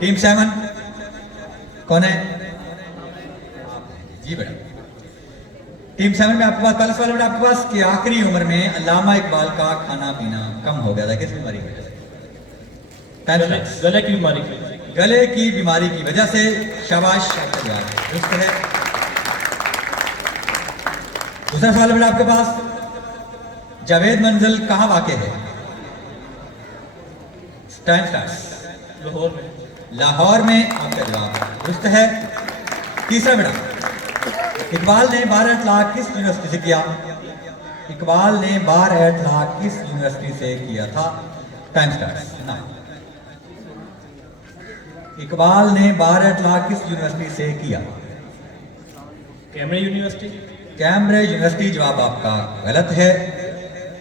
Team 7 कौन है? जी बेटा। टीम 7 में आपके पास पहला सवाल बेटा आपके पास कि आखिरी उम्र में अल्लामा इकबाल का खाना पीना कम हो गया था, किस बीमारी की वजह से? गले की बीमारी की। गले की बीमारी की वजह से। शाबाश, दुरुस्त है। दूसरा सवाल बेटा आपके पास, जावेद मंजिल कहाँ वाक़ है? Time starts. लाहौर में। लाहौर में आपका जवाब दुरुस्त है। तीसरा बेटा, इकबाल ने बार इतलाक किस यूनिवर्सिटी से किया? इकबाल ने बार इतलाक किस यूनिवर्सिटी से किया था? टाइम स्टार्ट्स ना। इकबाल ने बार इतलाक किस यूनिवर्सिटी से किया? Cambridge university. कैम्ब्रिज यूनिवर्सिटी जवाब आपका गलत है।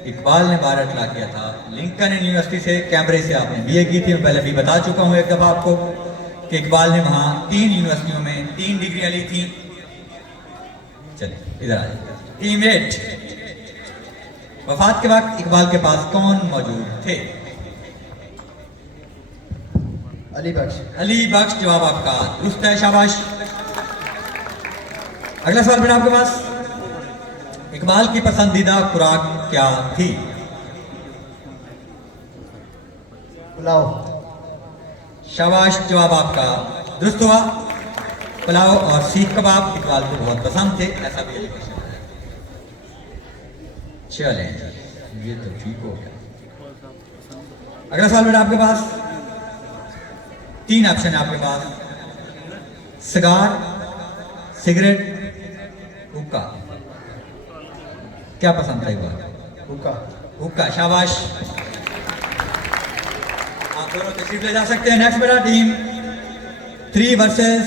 इकबाल ने बार इतलाक किया था लिंकन यूनिवर्सिटी से। कैम्ब्रिज से आपने बीए की थी, मैं पहले भी बता चुका हूं एक दफा आपको कि इकबाल ने वहां 3 यूनिवर्सिटियों में 3 डिग्रियां ली थी। चलिए इधर आ जाइए। टीम 8, वफात के वक्त इकबाल के पास कौन मौजूद थे? अली बख्श। अली बख्श जवाब आपका दुरुस्त है, शाबाश। अगला सवाल बेटा आपके पास, इकबाल की पसंदीदा खुराक क्या थी? पुलाव। शाबाश, जवाब आपका दुरुस्त हुआ। पुलाव और सीख कबाब इकबाल को बहुत पसंद थे, ऐसा भी एलिगेशन है। चलें, ये तो ठीक हो गया। अगला सवाल बेटा आपके पास, 3 ऑप्शन है आपके पास, सिगार, सिगरेट, हुक्का। क्या पसंद था इकबाल? हुक्का। हुक्का, शाबाश। आप दोनों तशरीफ ले जा सकते हैं। नेक्स्ट बेटा टीम 3 वर्सेस